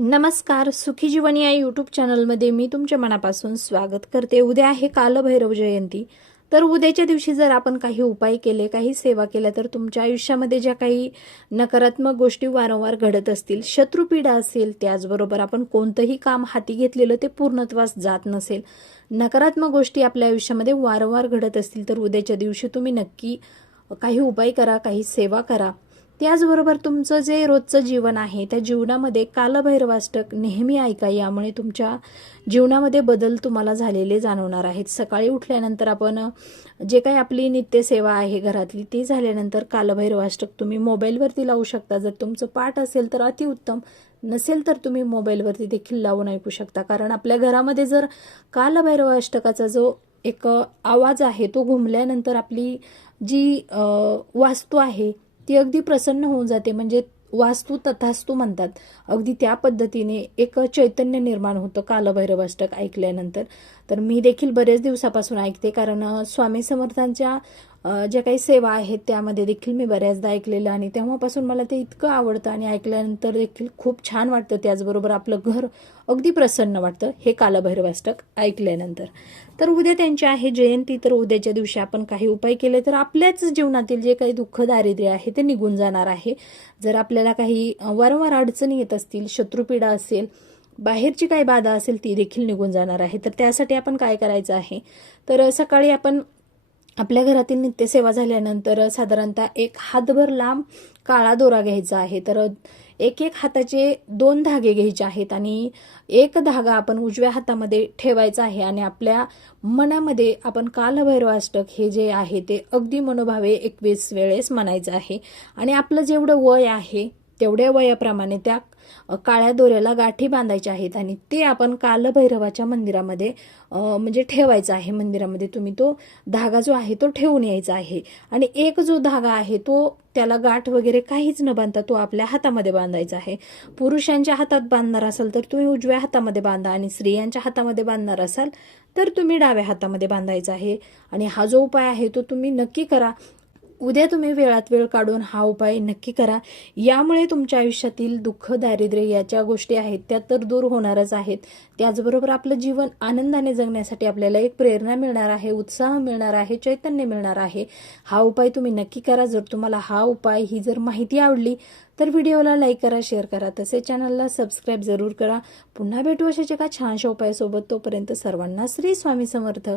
नमस्कार सुखी जीवन या यूट्यूब चॅनलमध्ये मी तुमच्या मनापासून स्वागत करते. उद्या आहे कालभैरव जयंती. तर उद्याच्या दिवशी जर आपण काही उपाय केले काही सेवा केल्या तर तुमच्या आयुष्यामध्ये ज्या काही नकारात्मक गोष्टी वारंवार घडत असतील शत्रुपीडा असेल त्याचबरोबर आपण कोणतंही काम हाती घेतलेलं ते पूर्णत्वास जात नसेल नकारात्मक गोष्टी आपल्या आयुष्यामध्ये वारंवार घडत असतील तर उद्याच्या दिवशी तुम्ही नक्की काही उपाय करा काही सेवा करा. त्याचबरोबर तुमचं जे रोजचं जीवन आहे त्या जीवनामध्ये कालभैरवाष्टक नेहमी ऐका. यामुळे तुमच्या जीवनामध्ये बदल तुम्हाला झालेले जाणवणार आहेत. सकाळी उठल्यानंतर आपण जे काही आपली नित्यसेवा आहे घरातली ती झाल्यानंतर कालभैरवाष्टक तुम्ही मोबाईलवरती लावू शकता. जर तुमचं पाठ असेल तर अतिउत्तम. नसेल तर तुम्ही मोबाईलवरती देखील लावून ऐकू शकता. कारण आपल्या घरामध्ये जर कालभैरवाष्टकाचा जो एक आवाज आहे तो घुमल्यानंतर आपली जी वास्तू आहे ती अगदी प्रसन्न होऊन जाते. म्हणजे वास्तू तथास्तू म्हणतात. अगदी त्या पद्धतीने एक चैतन्य निर्माण होतं कालभैरवाष्टक ऐकल्यानंतर. तर मी देखील बरेच दिवसापासून ऐकते कारण स्वामी समर्थांच्या ज्या काही सेवा आहेत त्यामध्ये देखील मी बऱ्याचदा ऐकलेलं आणि तेव्हापासून मला ते इतकं आवडतं आणि ऐकल्यानंतर देखील खूप छान वाटतं त्याचबरोबर आपलं घर अगदी प्रसन्न वाटतं हे कालभैरवाष्टक ऐकल्यानंतर. तर उद्या त्यांची आहे जयंती तर उद्याच्या दिवशी आपण काही उपाय केले तर आपल्याच जीवनातील जे काही दुःख दारिद्र्य आहे ते निघून जाणार आहे. जर आपल्याला काही वारंवार अडचणी येत असतील शत्रुपीडा असेल बाहेरची काही बाधा असेल ती देखील निघून जाणार आहे. तर त्यासाठी आपण काय करायचं आहे? तर सकाळी आपण आपल्या घरातील नित्यसेवा झाल्यानंतर साधारणतः एक हातभर लांब काळा दोरा घ्यायचा आहे. तर एक एक हाताचे दोन धागे घ्यायचे आहेत आणि एक धागा आपण उजव्या हातामध्ये ठेवायचा आहे आणि आपल्या मनामध्ये आपण कालभैरवाष्टक हे जे आहे ते अगदी मनोभावे एकवीस वेळेस म्हणायचं आहे. आणि आपलं जेवढं वय आहे तेवढ्या वयाप्रमाणे त्या काळ्या दोऱ्याला गाठी बांधायच्या आहेत आणि ते आपण कालभैरवाच्या मंदिरामध्ये म्हणजे ठेवायचं आहे. मंदिरामध्ये तुम्ही तो धागा जो आहे तो ठेवून यायचा आहे. आणि एक जो धागा आहे तो त्याला गाठ वगैरे काहीच न बांधता तो आपल्या हातामध्ये बांधायचा आहे. पुरुषांच्या हातात बांधणार असाल तर तुम्ही उजव्या हातामध्ये बांधा आणि स्त्रियांच्या हातामध्ये बांधणार असाल तर तुम्ही डाव्या हातामध्ये बांधायचा आहे. आणि हा जो उपाय आहे तो तुम्ही नक्की करा. उद्या तुम्ही वेळात वेळ काढून हा उपाय नक्की करा. यामुळे तुमच्या आयुष्यातील दुःख दारिद्र्य याच्या गोष्टी आहेत त्या तर दूर होणारच आहेत. त्याचबरोबर आपलं जीवन आनंदाने जगण्यासाठी आपल्याला एक प्रेरणा मिळणार आहे उत्साह मिळणार आहे चैतन्य मिळणार आहे. हा उपाय तुम्ही नक्की करा. जर तुम्हाला हा उपाय ही जर माहिती आवडली तर व्हिडिओला लाईक करा शेअर करा. तसेच चॅनलला सबस्क्राईब जरूर करा. पुन्हा भेटू अशाच एका छानशा उपायासोबत. तोपर्यंत सर्वांना श्री स्वामी समर्थ.